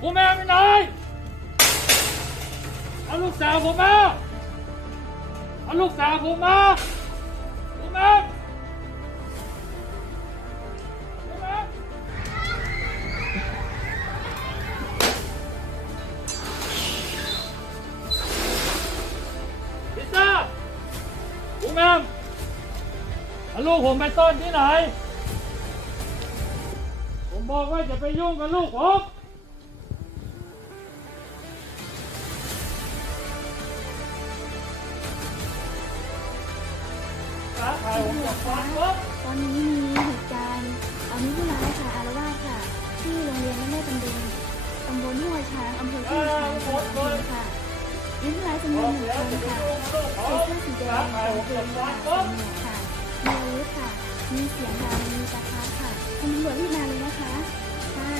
ผมแม่ไปไหนเอาลูกสาวผมมาเอาลูกสาวผมมาผมแม่ผมแม่พิซซ่าผมแม่เอาลูกผมไปซ่อนที่ไหน ผมบอกว่าจะไปยุ่งกับลูกผม สาขาผมจะฟังวะตอนนี้มีเหตุการณ์เอามีผู้ร้ายค่ะอารวาสค่ะ ที่โรงเรียนแม่แม่ตำบลตำบลห้วยช้างอำเภอห้วยช้างจังหวัดลำพูนค่ะมีผู้ร้ายจำนวนหนึ่งคนค่ะใส่เสื้อสีแดงขากางเกงฟัขางววะหมวกค่ะมีอาวุธค่ะ มีเสียงดังมีประทัดค่ะคุณตำรวจรีบมาเลยนะคะค่ะ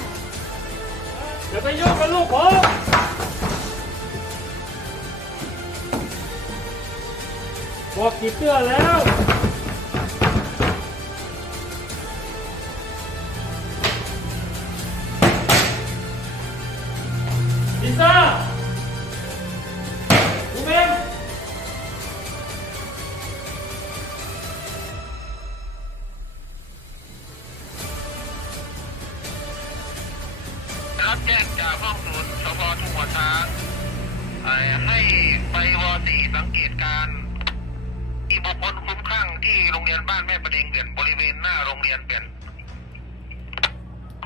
จะไปยุ่งกับลูกผมบอกกี่เตื้อแล้ว รับแจ้งจากห้องศูนย์สพทุ่งหัวช้างให้ไปวสีสังเกตการมีบุคคลคุ้มคลั่งที่โรงเรียนบ้านแม่ประเดงเด่นบริเวณหน้าโรงเรียนเด่น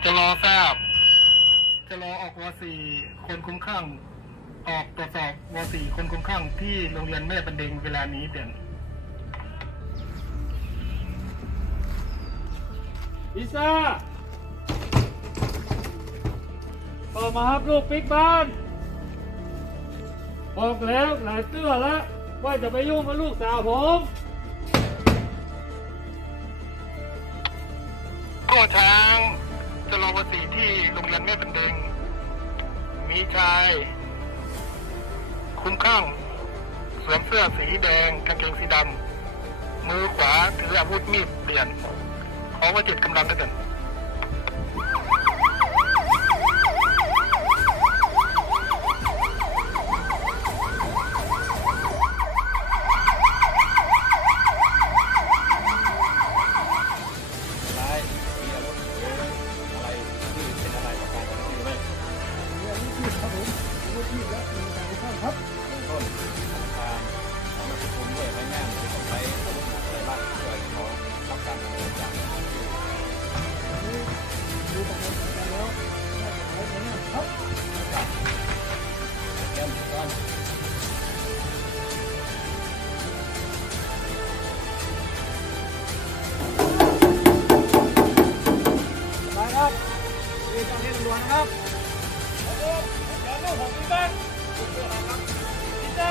จะรอทราบ จะรอออกวสีคนคุ้มข้างออกตรวจสอบวสีคนคุ้มข้างที่โรงเรียนแม่ประเดงเวลานี้เด่นลิามาครับลูกปิ๊กบ้าน บอกแล้วหลายเตื้อแล้วว่าจะไปยุ่งกับลูกสาวผมก็ช้างจะรอวสีที่โรงเรียนแม่ประเดง มีชาย คุ้มข้างสวมเสื้อสีแดงกางเกงสีดำมือขวาถืออาวุธมีดเปลี่ยนขอว่าจิตกำลังด้วยกัน อาวุธที่และมีการเข้าครับต้นทางสำนักคุมด้วยไม้งามที่ต้องใช้อาวุธอะไรบ้างเพื่อขอรับการดำเนินการดูประมาณการแล้วน่าจะใช้ไม้งามครับเรียมก่อนไปครับมีเจ้าหน้าที่ตำรวนะครับ ผมผมเดี๋